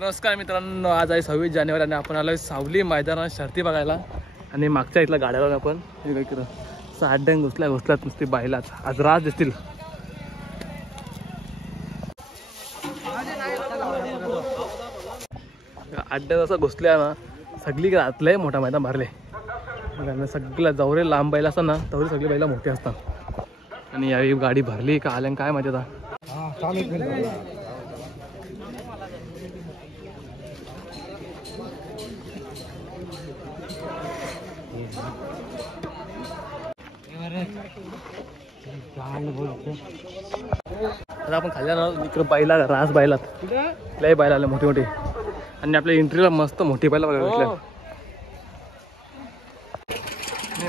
नमस्कार मित्रांनो, आज आहे 26 जानेवारी आणि आपण आलोय सावली मैदानात शर्ती बघायला. आणि मागच्या इथला गाड्याला आपण हे काय केलं अड्ड्यान घुसल्यात नुसती बायलाच आज राज दिसतील. अड्ड्यात असं घुसल्या ना सगळी आतलंय मोठा मैदान भरले. सगळ्या जवरे लांब बैल असतात ना तेवढे सगळी बैला मोठी असतात. आणि यावेळी गाडी भरली का आल्यान काय माहिती आता. आता आपण खाल्ल्या ना इकडे बैला रास बैलात लय बैल आले मोठे मोठे. आणि आपल्या एंट्रीला मस्त मोठी बैला बघायला भेटल्या.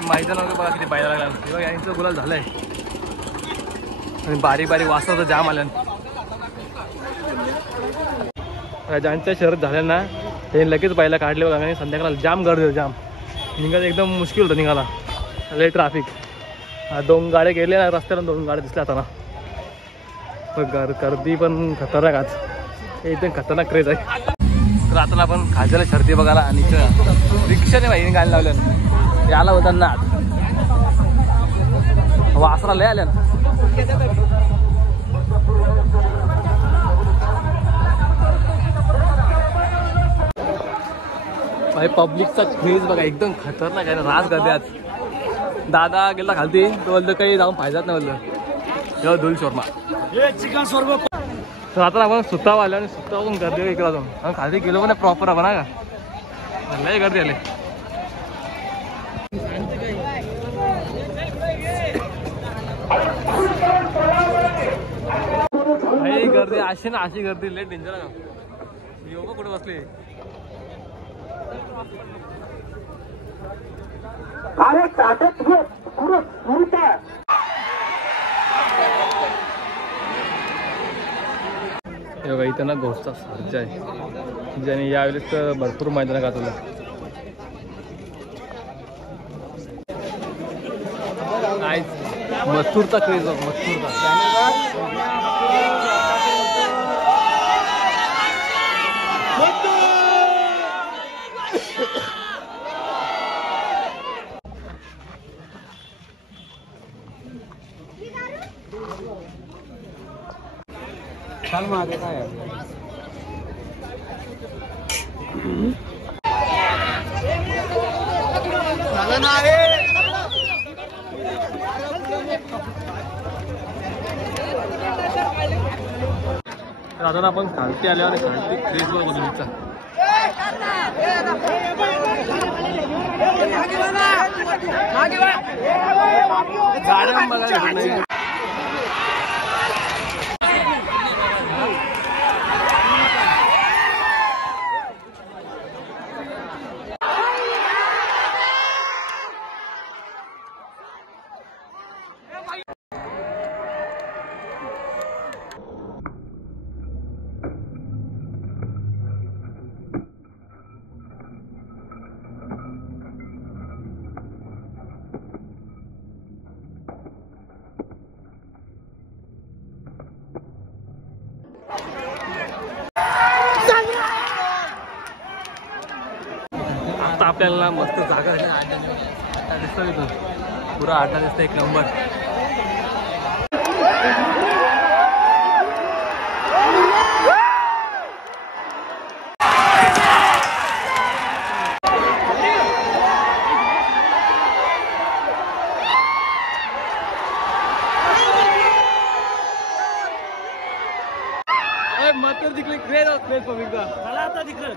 मैदान वगैरे बघा किती बैला लागला. यांचं गुलाल झालंय आणि बारीक बारीक वासर जाम आल्या. ज्यांच्या शहरात झाल्या ना ते लगेच बैला काढले बघा. आणि संध्याकाळला जाम गर्दी जाम निघायला एकदम मुश्किल होतं. निघाला लय ट्रॅफिक. 2 गाड्या गेल्या ना रस्त्याला 2 गाड्या दिसल्या आता ना. गर्दी पण खतरनाक आज एकदम खतरनाक क्रेज आहे. तर आता आपण खाज्याला शर्ती बघायला आणि रिक्षाने बाईने गाडी लावल्या याला होता ना वासरा लय आल्या. भाई पब्लिकचा क्रेज बघा एकदम खतरनाक आहे. राज गर्दी आज. दादा गेला खालती तो बोलतो काही जाऊन फायदाच नाही बोलतो धुल शोरमा चिकन शोरमा. तर आता आपण सुताव आलो आणि सुतावून गर्दी इकडे जाऊन खाली गेलो पण प्रॉपर बना का लय गर्दी आले. भाई गर्दी अशी ना अशी गर्दी लय डेंजर आहे. योगा कुठे बसले योगा इथं ना घोषचा सर्ज आहे ज्याने यावेळेस भरपूर मैदान गाजवलं. मथुरचा क्रेज मथुरचा. चाल मागे काय आता आपण खालती आल्यावर खालती क्रेज बघूचा गाड्या बघायला नाही. आता आपल्याला मस्त जागा दिसतो इथून पुरा अड्डा दिसतो एक नंबर. मथुर दिखली क्रेज क्रेज पब्लिकचा मला आता दिखलं.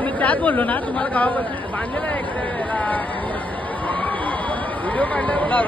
मी त्यात बोललो ना तुम्हाला गावापासून बांधलेला आहे व्हिडिओ काढला.